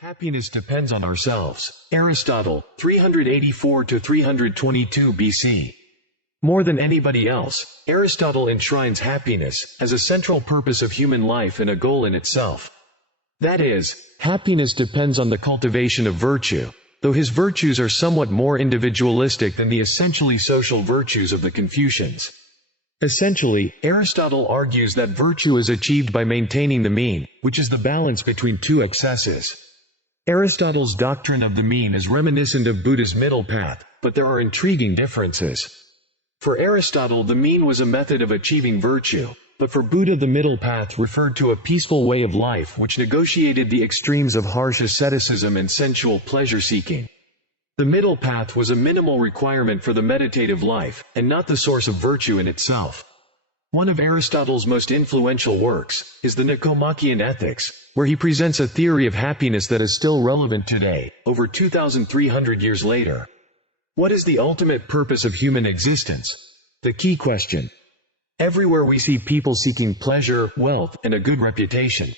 Happiness depends on ourselves. Aristotle, 384 to 322 BC. More than anybody else, Aristotle enshrines happiness as a central purpose of human life and a goal in itself. That is, happiness depends on the cultivation of virtue, though his virtues are somewhat more individualistic than the essentially social virtues of the Confucians. Essentially, Aristotle argues that virtue is achieved by maintaining the mean, which is the balance between two excesses. Aristotle's doctrine of the mean is reminiscent of Buddha's middle path, but there are intriguing differences. For Aristotle, the mean was a method of achieving virtue, but for Buddha the middle path referred to a peaceful way of life which negotiated the extremes of harsh asceticism and sensual pleasure-seeking. The middle path was a minimal requirement for the meditative life, and not the source of virtue in itself. One of Aristotle's most influential works is the Nicomachean Ethics, where he presents a theory of happiness that is still relevant today, over 2,300 years later. What is the ultimate purpose of human existence? The key question. Everywhere we see people seeking pleasure, wealth, and a good reputation.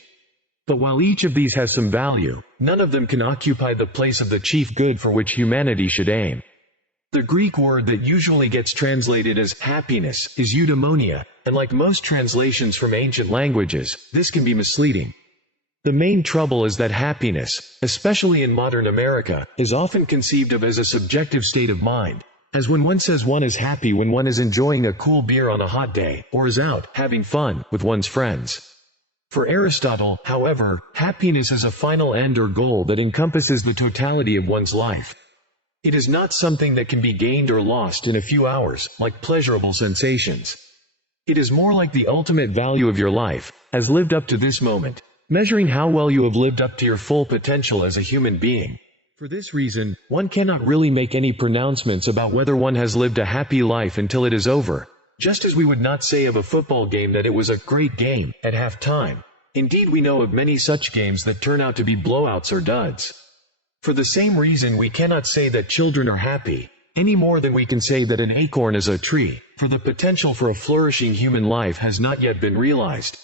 But while each of these has some value, none of them can occupy the place of the chief good for which humanity should aim. The Greek word that usually gets translated as happiness is eudaimonia, and like most translations from ancient languages, this can be misleading. The main trouble is that happiness, especially in modern America, is often conceived of as a subjective state of mind, as when one says one is happy when one is enjoying a cool beer on a hot day, or is out, having fun, with one's friends. For Aristotle, however, happiness is a final end or goal that encompasses the totality of one's life. It is not something that can be gained or lost in a few hours, like pleasurable sensations. It is more like the ultimate value of your life, as lived up to this moment, measuring how well you have lived up to your full potential as a human being. For this reason, one cannot really make any pronouncements about whether one has lived a happy life until it is over. Just as we would not say of a football game that it was a great game at half-time. Indeed, we know of many such games that turn out to be blowouts or duds. For the same reason, we cannot say that children are happy, any more than we can say that an acorn is a tree, for the potential for a flourishing human life has not yet been realized.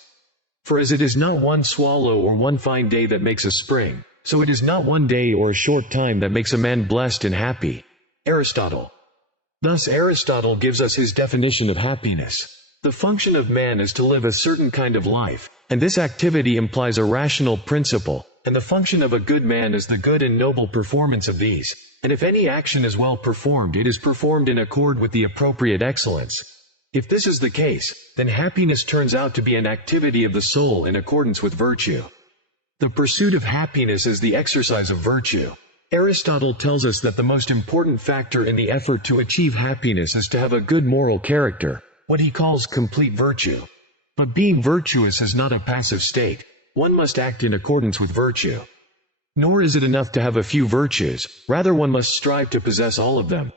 For as it is not one swallow or one fine day that makes a spring, so it is not one day or a short time that makes a man blessed and happy. Aristotle. Thus Aristotle gives us his definition of happiness. The function of man is to live a certain kind of life, and this activity implies a rational principle, and the function of a good man is the good and noble performance of these, and if any action is well performed, it is performed in accord with the appropriate excellence. If this is the case, then happiness turns out to be an activity of the soul in accordance with virtue. The pursuit of happiness is the exercise of virtue. Aristotle tells us that the most important factor in the effort to achieve happiness is to have a good moral character, what he calls complete virtue. But being virtuous is not a passive state. One must act in accordance with virtue. Nor is it enough to have a few virtues, rather one must strive to possess all of them.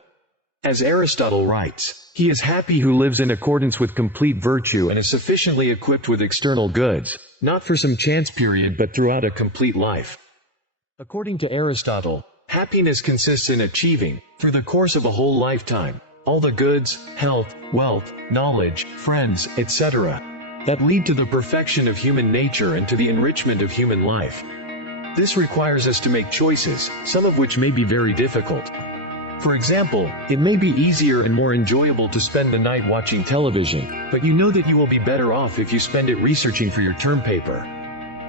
As Aristotle writes, he is happy who lives in accordance with complete virtue and is sufficiently equipped with external goods, not for some chance period but throughout a complete life. According to Aristotle, happiness consists in achieving, through the course of a whole lifetime, all the goods, health, wealth, knowledge, friends, etc., that lead to the perfection of human nature and to the enrichment of human life. This requires us to make choices, some of which may be very difficult. For example, it may be easier and more enjoyable to spend the night watching television, but you know that you will be better off if you spend it researching for your term paper.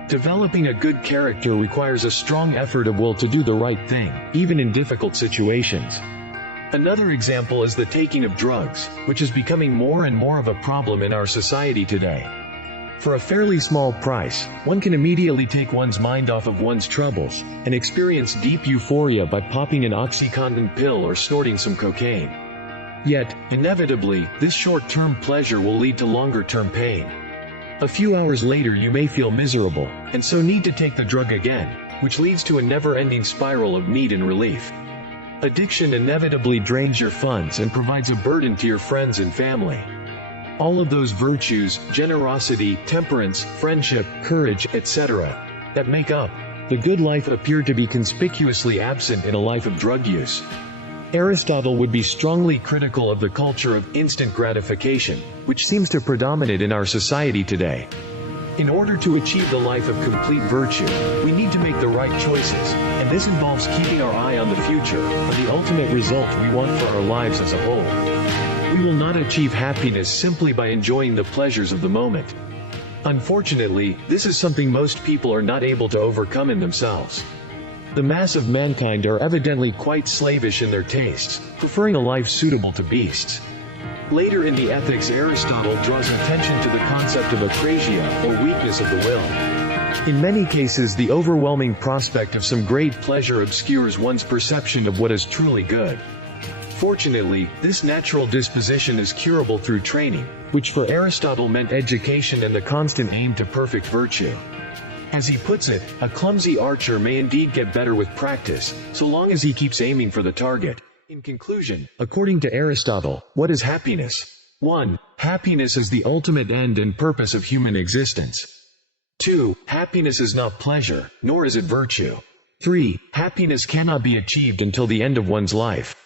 Developing a good character requires a strong effort of will to do the right thing, even in difficult situations. Another example is the taking of drugs, which is becoming more and more of a problem in our society today. For a fairly small price, one can immediately take one's mind off of one's troubles, and experience deep euphoria by popping an OxyContin pill or snorting some cocaine. Yet, inevitably, this short-term pleasure will lead to longer-term pain. A few hours later you may feel miserable, and so need to take the drug again, which leads to a never-ending spiral of need and relief. Addiction inevitably drains your funds and provides a burden to your friends and family. All of those virtues, generosity, temperance, friendship, courage, etc., that make up the good life appear to be conspicuously absent in a life of drug use. Aristotle would be strongly critical of the culture of instant gratification, which seems to predominate in our society today. In order to achieve the life of complete virtue, we need to make the right choices, and this involves keeping our eye on the future, on the ultimate result we want for our lives as a whole. We will not achieve happiness simply by enjoying the pleasures of the moment. Unfortunately, this is something most people are not able to overcome in themselves. The mass of mankind are evidently quite slavish in their tastes, preferring a life suitable to beasts. Later in the Ethics, Aristotle draws attention to the concept of aprasia, or weakness of the will. In many cases, the overwhelming prospect of some great pleasure obscures one's perception of what is truly good. Fortunately, this natural disposition is curable through training, which for Aristotle meant education and the constant aim to perfect virtue. As he puts it, a clumsy archer may indeed get better with practice, so long as he keeps aiming for the target. In conclusion, according to Aristotle, what is happiness? 1. Happiness is the ultimate end and purpose of human existence. 2. Happiness is not pleasure, nor is it virtue. 3. Happiness cannot be achieved until the end of one's life.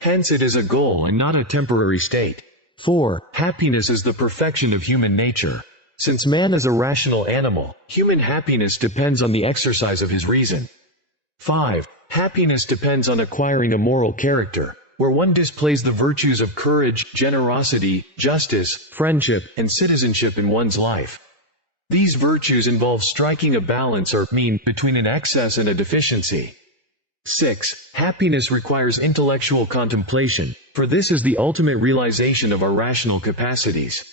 Hence it is a goal and not a temporary state. 4. Happiness is the perfection of human nature. Since man is a rational animal, human happiness depends on the exercise of his reason. 5. Happiness depends on acquiring a moral character, where one displays the virtues of courage, generosity, justice, friendship, and citizenship in one's life. These virtues involve striking a balance or mean between an excess and a deficiency. 6. Happiness requires intellectual contemplation, for this is the ultimate realization of our rational capacities.